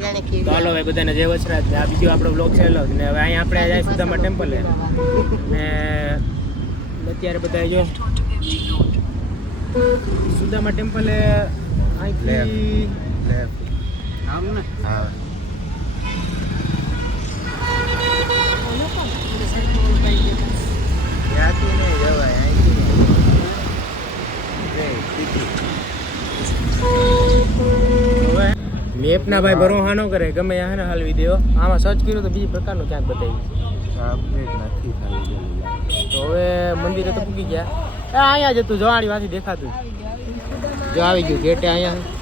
તો હાલો ભાઈ બધાને જય વસરાજ. આ બીજો આપણો બ્લોગ છે ને હવે અહીંયા આપણે જાય સુદામા ટેમ્પલ ને અત્યારે બધા જો સુદામા ટેમ્પલે અહીંથી આમ ને હા ત્યાંથી નહીં જવાય અહીંથી મેપના ભાઈ ભરોસા ન કરે ગમે ત્યાં ને હાલવી દેવો આમાં સર્ચ કર્યું તો બીજી પ્રકારનું ક્યાંક બતાવી તો હવે મંદિરે તો પૂકી ગયા અહીંયા જતું જવાણી માંથી દેખાતું જો આવી ગયું ગેટે અહીંયા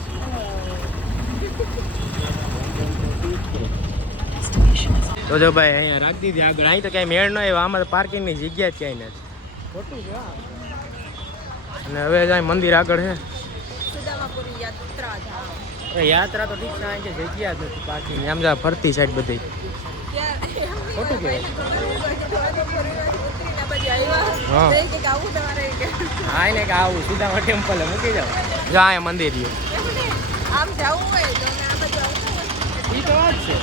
તો જો ભાઈ અહીંયા રાખી દીધી આગળ અહીં તો ક્યાંય મેળ ન આવ્યો આમાં તો પાર્કિંગની જગ્યા જ ક્યાંય નથી ખોટું છે અને હવે જાય મંદિર આગળ છે યાત્રા તો ઠીક છે કે જગ્યા જ નથી પાર્કિંગ આમ જા ફરતી સાઈડ બધી ખોટું કહેવાય હા એને કે આવું સુદામા ટેમ્પલ મૂકી જાવ જો અહીંયા મંદિર રહ્યું આમ જવું હોય તો એ તો વાત છે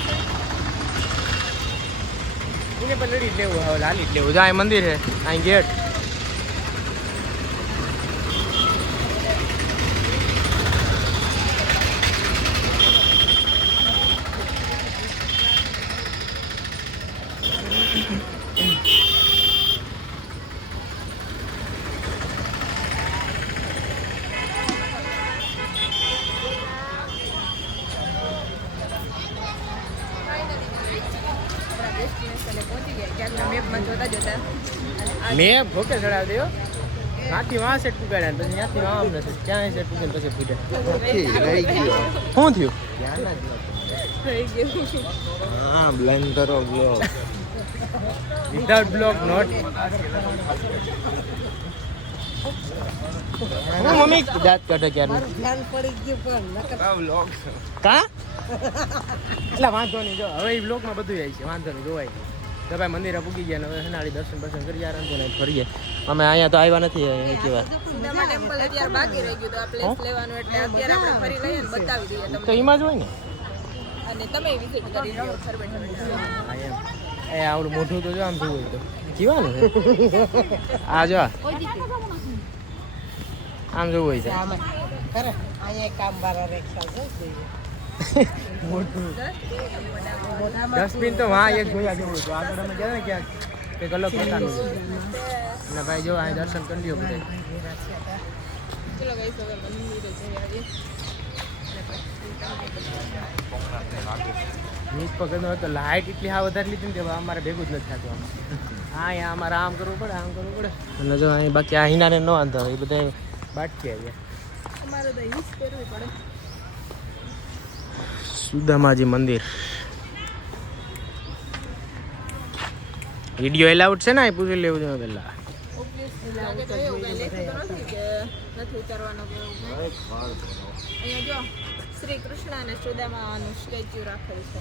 એને પણ લડી જ લેવું હવે લાલી જ લેવું જો અહીં મંદિર છે અહીં ગેટ મેં ભોકે ચડાવી દો ત્યાંથી વાં સેટ પુગાડ્યા પછી ત્યાંથી આમ નથી ક્યાંય સેટ પુગે પછી પૂછે શું થયું હા બ્લેન્ડ કરો બ્લોગ વિધાઉટ બ્લોગ નોટ હું મમ્મી દાંત કાઢે ક્યારે કા એટલે વાંધો નહીં જો હવે એ બ્લોગમાં બધું આવી છે વાંધો નહીં જોવાય તો ભાઈ મંદિરે પૂગી ગયા ને હવે હનાળી દર્શન કરી આરામ ને ફરીએ અમે અહીંયા તો આવ્યા નથી એકી વાર તો એમાં જ હોય ને એ આવડું મોઢું તો જો આમ જોવું હોય તો જીવાનું આ જો આમ જોવું હોય ડસ્ટબિન તો વાં એક જોયા જેવું હતું આગળ અમે ગયા ને ક્યાંક કંઈક અલગ પ્રકારનું અને ભાઈ જો અહીં દર્શન કરી લ્યો બધા નીચ પકડનો હતો લાઇટ એટલી હા વધારે લીધી ને કે અમારે ભેગું જ નથી થતું આમાં હા અહીંયા અમારે આમ કરવું પડે અને જો અહીં બાકી આ હિનાને ન વાંધો એ બધા બાટકી આવ્યા સુદામાજી મંદિર વિડીયો એલાઉડ છે ને એ પૂછી લેવું જોઈએ પેલા શ્રી કૃષ્ણ અને સુદામાનું સ્ટેચ્યુ રાખેલું છે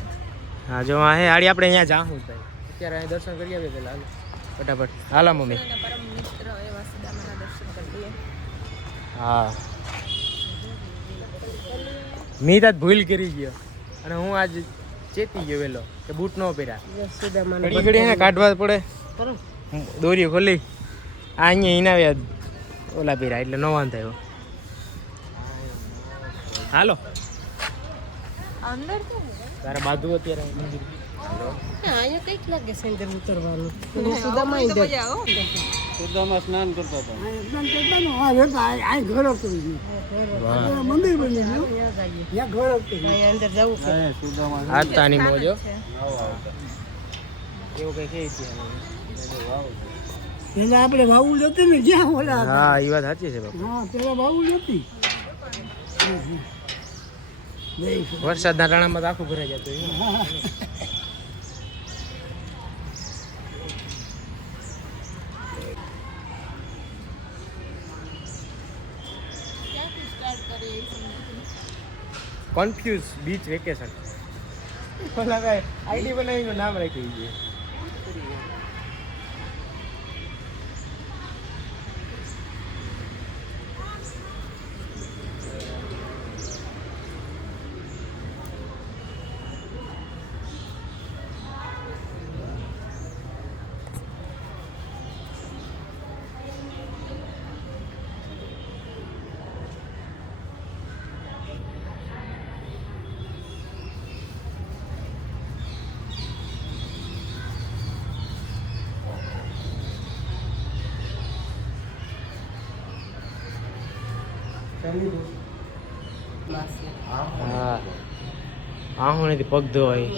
હા જો આ હે આડી આપણે અહીંયા જાહું ભાઈ અત્યારે અહીં દર્શન કરી આવીએ પેલા ફટાફટ હાલા મમ્મી પરમ મિત્ર એવા સુદામાના દર્શન કરીએ હા મી તાત ભૂલ કરી ગયો અને હું આજ ચેતી ગયો વેલો કે બૂટ ન પહેર્યા ઘડી ઘડી એને કાઢવા પડે દોરીઓ ખોલી આ અહીંયા હિનાવ્યા ઓલા પહેર્યા એટલે ન વાંધો આવ્યો હાલો અંદર તો તારા બાજુ અત્યારે મંદિર અહીંયા કઈક લાગે છે અંદર ઉતરવાનું સુદામા સ્નાન કરતા હતા મંદિર બની ગયું અંદર જવું આજતાની મોજો એવું કઈ કે પેલા આપણે વાવું જતી ને જ્યાં ઓલા હા એ વાત સાચી છે બાપા હા પેલા વાવું જતી વરસાદના ટાણામાં તો આખું ભરાઈ જતું કન્ફ્યુઝ બીચ વેકેશન ઓલા ભાઈ આઈડી બનાવીનું નામ રાખી છે હા હા હું નથી પગ ધોવાય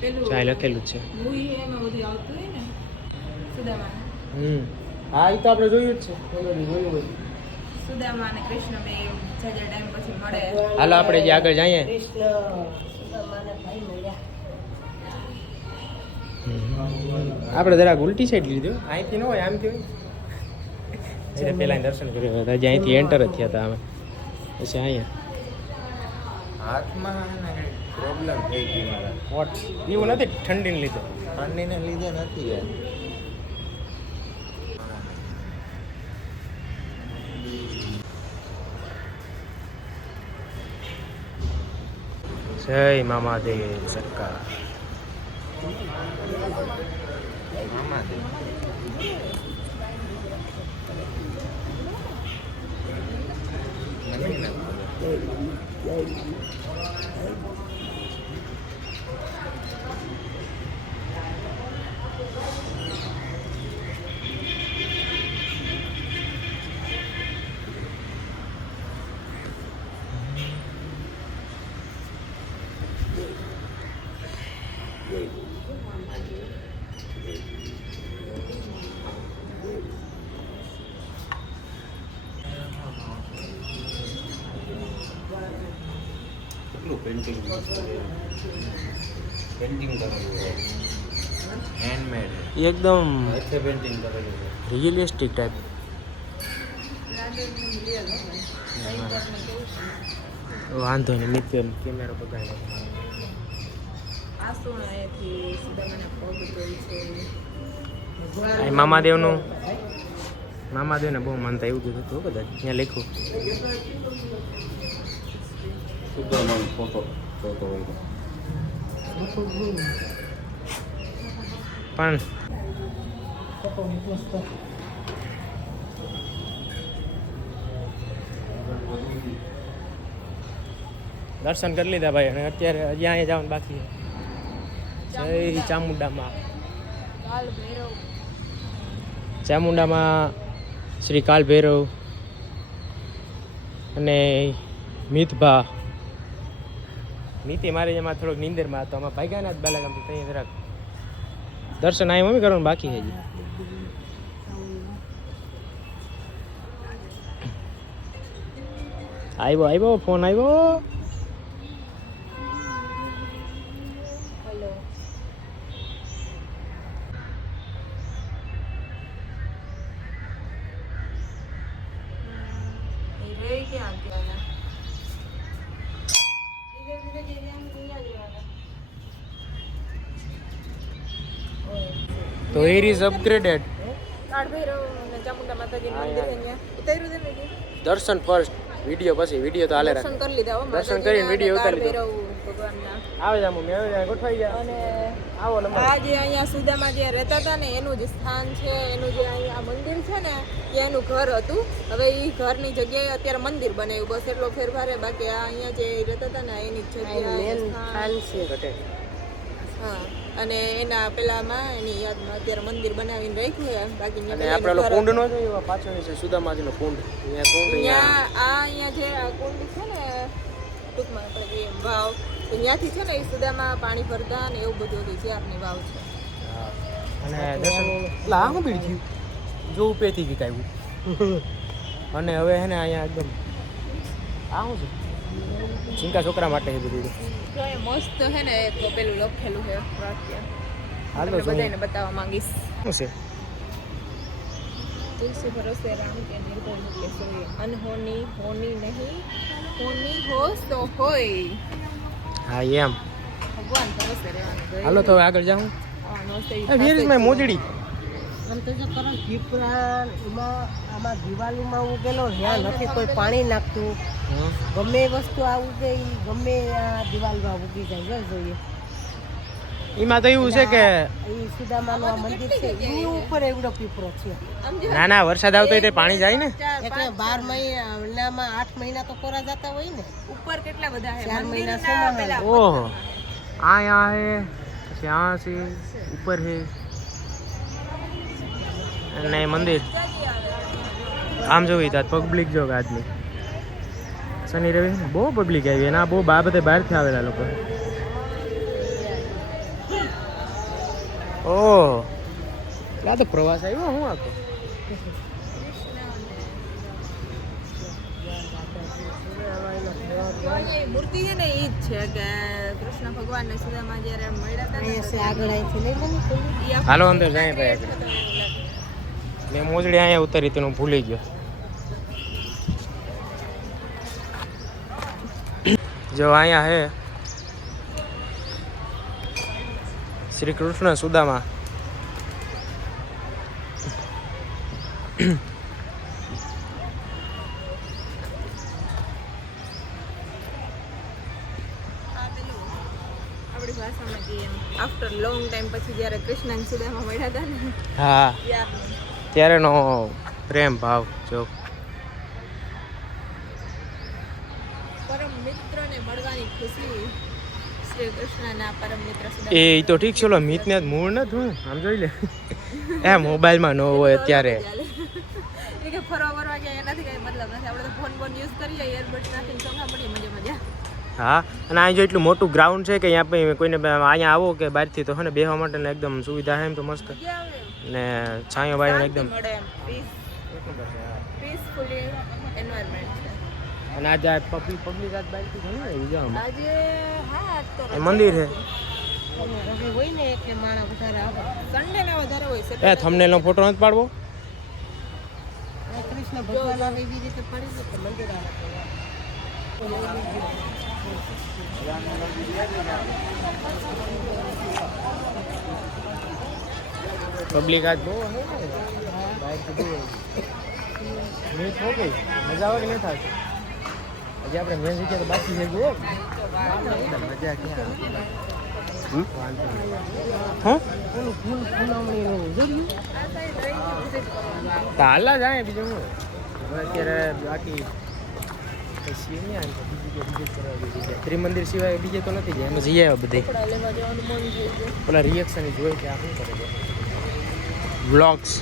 પેલું ચાય લખેલું જ છે મૂવી એમાં બધું આવતું હોય ને સુદામા હા એ તો આપણે જોયું જ છે સુદામા અને કૃષ્ણ બે જાજા ટાઈમ પછી મળે. હાલો આપણે જે આગળ જઈએ આપણે જરાક ઉલટી સાઈડ લીધું અહીંથી ન હોય આમથી હોય એટલે પહેલાં દર્શન કર્યું હતા હજી અહીંથી એન્ટર જ થયા હતા અમે પછી અહીંયા હાથમાં પ્રોબ્લેમ થઈ ગઈ મારા વોટ એવું નથી ઠંડીને લીધે ઠંડીને લીધે નથી યાર જય મામાદેવ સરકાર મામાદેવ મને નથી કેટલું પેન્ટિંગ પેન્ટિંગ કરેલું છે હેન્ડમેડ એકદમ હાથે પેન્ટિંગ કરેલું છે રિયલિસ્ટિક ટાઈપ વાંધો નહીં મિત્ર કેમેરો બગાડ્યો આ શું અહીંયાથી સુદામાના પગ ધોઈ છે. અહીં મામાદેવને બહુ માનતા એવું કીધું હતું કદાચ ત્યાં લખ્યું સુદામાનો ફોટો હોય પણ દર્શન કરી લીધા ભાઈ અને અત્યારે હજી અહીંયા જવાનું બાકી છે જય ચામુંડામાં કાલ ભૈરવ ચામુંડામાં શ્રી કાલ ભૈરવ અને મિતભા મિતે મારે એમાં થોડોક નીંદરમાં હતો આમાં ભાગ્યા ના જ બાલાગામથી ત્યાં જરાક દર્શન અહીં મમ્મી કરવાનું બાકી છે હજી આવ્યો ફોન આવ્યો હેલો એ રે ક્યાં ગયા તો હિયર ઇઝ અપગ્રેડેડ કાળ ભૈરવ અને ચામુંડા માતાજીનું મંદિર છે ત્યાં ઉતાર્યું છે ને દર્શન ફર્સ્ટ વિડીયો પછી વિડીયો તો હાલે રાખ દર્શન કરી લીધા હો દર્શન કરીને વિડીયો કાળ ઉતારી લીધો ભૈરવ ભગવાનના. આવે જા મમ્મી આવે જા ગોઠવાઈ જા અને આવો લંબા આ જે અહીંયા સુદામા જે રહેતા હતા ને એનું જ સ્થાન છે, એનું જે અહીંયા મંદિર છે ને ત્યાં એનું ઘર હતું. હવે એ ઘરની જગ્યાએ અત્યારે મંદિર બનાવ્યું, બસ એટલો ફેરફાર છે. બાકી આ અહીંયા જે રહેતા હતા ને એની જ જગ્યાએ સ્થાન ઘટે હા. અને એના પેલામાં એની યાદમાં અત્યારે મંદિર બનાવીને રાખ્યું છે. બાકી અને આપણે ઓલો કુંડ નો જોયો પાછળ છે સુદામાજીનો કુંડ અહીંયા કુંડ અહીંયા જે આ કુંડ છે ને ટૂંકમાં આપણે કહીએ વાવ, તો ત્યાંથી છે ને એ સુદામાં પાણી ભરતા ને એવું બધું હતું. જે આપની વાવ છે અને દર્શન એટલે આ શું ભીડ થયું જો ઉપેથી ગીત આવ્યું અને હવે હે ને અહીંયા એકદમ આ શું છે ચિંકા છોકરા માટે એ બધું તો એ મસ્ત છે ને એક પેલું લખેલું છે વાક્ય, હાલ તો તમને બધાને બતાવવા માંગીશ. શું છે तुलसी भरोसे राम के निर्भय मुके सोए, अनहोनी होनी नहीं, होनी हो तो होय. હા એમ ભગવાન ભરોસે રહેવાનું. હાલો તો હવે આગળ જાઉં આવવાનું હશે ઈ વેર ઇઝ માય મોજડી આમ તો જો કરો પીપળા એમાં આમાં દિવાલીમાં ઉગેલો ત્યાં નથી કોઈ પાણી નાખતું. ગમે એ વસ્તુ આ ઉગે ઈ ગમે આ દિવાલમાં ઉગી જાય જોઈએ. એમાં તો એવું છે કે એ સુદામાનું આ મંદિર છે એની ઉપર એવડો પીપળો છે. ના ના વરસાદ આવતો હોય તો પાણી જાય ને એટલે 12 મહિનામાં 8 મહિના તો કોરા જતા હોય ને. ઉપર કેટલા બધા છે 4 મહિના મંદિરના સોમાં પેલા ઓહો આ यहाँ है પછી यहाँ से ऊपर है અને મંદિર આમ જોવી તો પબ્લિક જો આદમી શનિ રવિ છે ને બહુ પબ્લિક આવી અને આ બહુ બધે બહારથી આવેલા લોકો. ઓહ આ તો પ્રવાસ આવ્યો હું આખો. મૂર્તિ છે ને ઈ જ છે કે કૃષ્ણ ભગવાન ને સુદામા જ્યારે મળ્યા હતા ને અહીંયા આગળ અહીંથી લઈ લે ને ખુલ્લી. ઈ હાલો અંદર જાય ભાઈ આગળ. મેં મોજડી અહીંયા ઉતારી હતી હું ભૂલી ગયો. જો અહીંયા હે શ્રી કૃષ્ણ સુદામા. આપણી ભાષામાં કહીએ આફ્ટર લોંગ ટાઈમ પછી જ્યારે કૃષ્ણ અને સુદામા મળ્યા હતા ને હા ત્યારનું. ત્યારેનો પ્રેમ ભાવ જો પરમ મિત્રને મળવાની ખુશી શ્રી કૃષ્ણના પરમ મિત્ર એ સુદામા તો ઠીક છે મિતને જ મૂળ નથી હું આમ જોઈ લે એ મોબાઈલમાં ન હોય અત્યારે. એ કે ફરવા ફરવા ગયા એનાથી કઈ મતલબ નથી. આપણે તો ફોન યુઝ કરીએ એરબડ્સ નાખીને સોંગ સાંભળીએ મજા. હા અને અહીં જો એટલું મોટું ગ્રાઉન્ડ છે કે અહીંયા પછી કોઈને અહીંયા આવો કે બહારથી તો હે ને બેસવા માટે એકદમ સુવિધા છે એમ તો મસ્ત મજા આવે ને છાંયો બાયો એકદમ. મળે એમ પીસફુલી એન્વાયરમેન્ટ છે અને આજે પબ્લિક આજ બહારથી ઘણી આવી જાવ આજે. હા તો એ મંદિર છે. રવિ હોય ને એટલે માણસ વધારે આવે. સન્ડે ના વધારે હોય એ થંબનેલનો ફોટો નથી પાડવો. કૃષ્ણ ભગવાન આવે એવી રીતે પડી ગયું તો મંદિર આવે. પબ્લિક આજ બહુ હે ને બહારથી બહુ મેચ હો ગઈ મજા આવે કે નહીં થાય હજી આપણે મેચ જગ્યા તો બાકી છે જુઓ મજા ક્યાં હા પેલું ફૂલવણીનું જોયું. હાલા જાય બીજું હું હવે અત્યારે બાકી છીએ નહીં બીજી કરવા ત્રિમંદિર સિવાય બીજે તો નથી જાય એમાં જઈ આવ્યા બધે. કપડા લેવા જવાનું મન થઈ ગયું. પેલા રિએક્શન જોઈ કે આ શું કરે છે વ્લોગ્સ.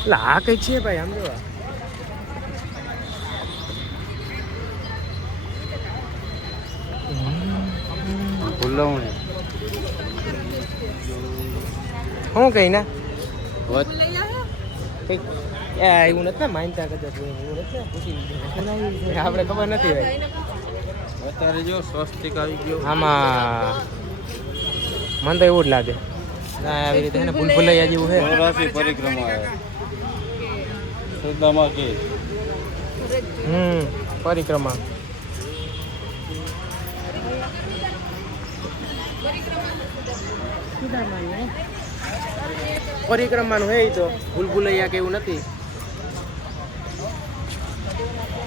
એટલે આ કઈ છે ભાઈ આમ જોવા ફૂલવણી શું કઈ ના લઈ આવ્યા કંઈક એવું નથી ને માનતા કદાચ એવું નથી ને પૂછી લીધું આપણે ખબર નથી ભાઈ. અત્યારે જો સ્વસ્તિક આવી ગયો. આમાં મને તો એવું જ લાગે ના આવી રીતે ને ભૂલભુલૈયા જેવું છે. ચોરાસી પરિક્રમા છે સુદામા કે પરિક્રમા સુદામાને પરિક્રમાનું હે ઈ તો ભૂલભુલૈયા કે એવું નથી.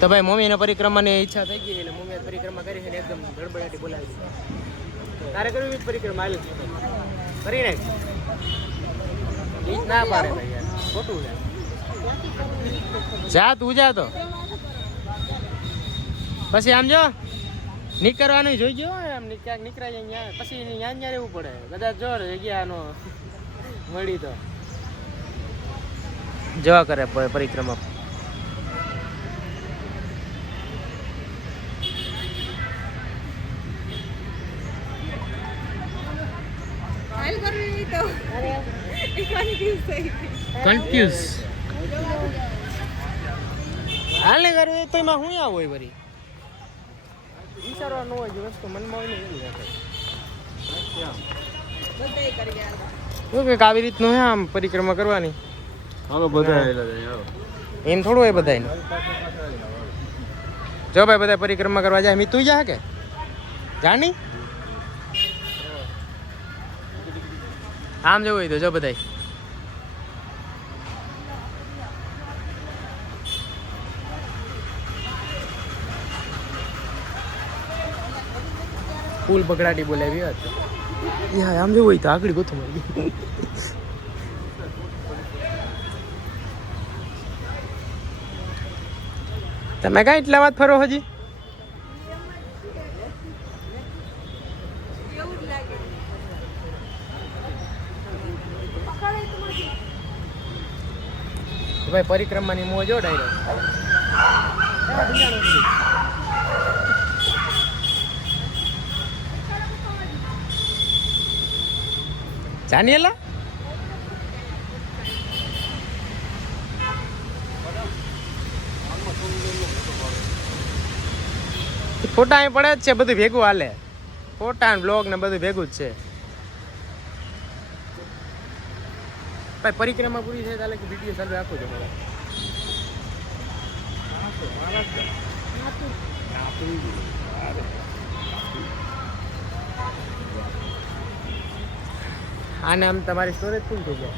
તો ભાઈ મમ્મીને પરિક્રમાની ઈચ્છા થઈ ગઈ એટલે મમ્મીએ પરિક્રમા કરી છે ને એકદમ ગડબડાટી બોલાવી દીધી. તારે કરવી પરિક્રમા હાલ કરી નાખ. ઈ ના પાડે ભાઈ યાર ખોટું છે. જા તું જા તો પછી આમ જો નીકળવાનું જોઈ ગયો આમ ક્યાંક નીકળાય અહીંયા પછી અહીંયા રહેવું પડે કદાચ જો જગ્યાનો મળી તો જવા કરે પરિક્રમા. હાલ કરવી તો કન્ફ્યુઝ થઈ ગઈ. કન્ફ્યુઝ હાલ ને કરવું તો એમાં શું આવ હોય વળી વિચારવા ન હોય જે વસ્તુ મનમાં હોય ને એવું રાખે. બધાય કરી ગયા. શું કંઈક આવી રીતનું હે આમ પરિક્રમા કરવાની હાલો બધા આવેલા છે યાર. એમ થોડું હોય બધાને. જો ભાઈ બધા પરિક્રમા કરવા જાય મી તું જા કે જાણી આમ જવું હોય તો જો બધાય ફૂલ બગડાટી બોલાવી હતી યા આમ જવું હોય તો આગળ ગોથું મળી ગયું. તમે કાંઈ એટલા વાત ફરો હજી એવું જ લાગે. ભાઈ પરિક્રમાની મોજ જો ડાયરેક્ટ. જાનિયેલા ફોટા અહીં પડે જ છે, બધું ભેગું હાલે. ફોટા ને બ્લોગ ને બધું ભેગું જ છે. ભાઈ પરિક્રમા પૂરી થાય તાલે કે વિડીયો ચાલુ રાખો છો મારે. આને આમ તમારી સ્ટોરેજ ફૂલ થઈ જાય.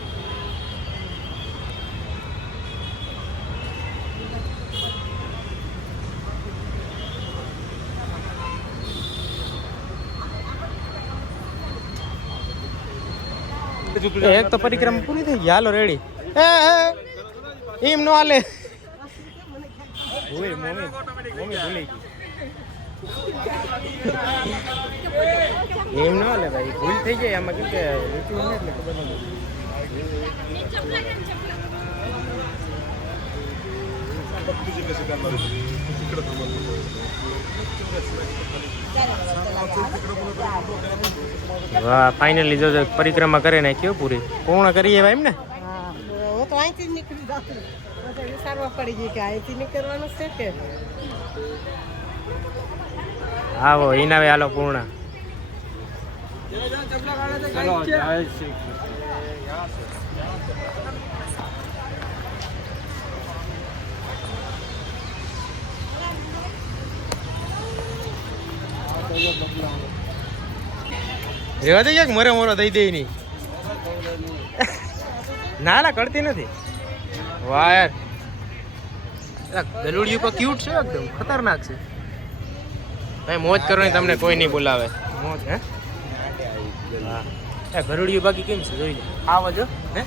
એક તો પરિક્રમા પૂરી થઈ ગઈ. હાલો રેડી. એમ નો હાલે. ઓય મમ્મી ભૂલી ગઈ. એમ ન હાલે ભાઈ, ભૂલ થઈ જાય આમાં. કેમ કે લીધું ને એટલે ખબર નથી. વાહ, ફાઇનલી જો પરિક્રમા કરે નાખ્યો પૂરી. પૂર્ણ કરીએ ભાઈ એમ ને. હા, હું તો અહીંથી જ નીકળી જાઉં. પછી વિચારવા પડી ગઈ કે અહીંથી નીકળવાનું છે કે આવો હિનાવે હાલો પૂર્ણ. ચલો જય શ્રી રેવા દે ક્યાંક મોરે મોરો દઈ દે નહીં. ના ના કરતી નથી. વાહ યાર, ગલુડિયું પર ક્યુટ છે, એકદમ ખતરનાક છે ભાઈ. મોજ કરવાની તમને કોઈ નહીં બોલાવે. મોજ હે. હા, ગરુડિયું બાકી કેમ છે જોઈ લે. આવો જો હે.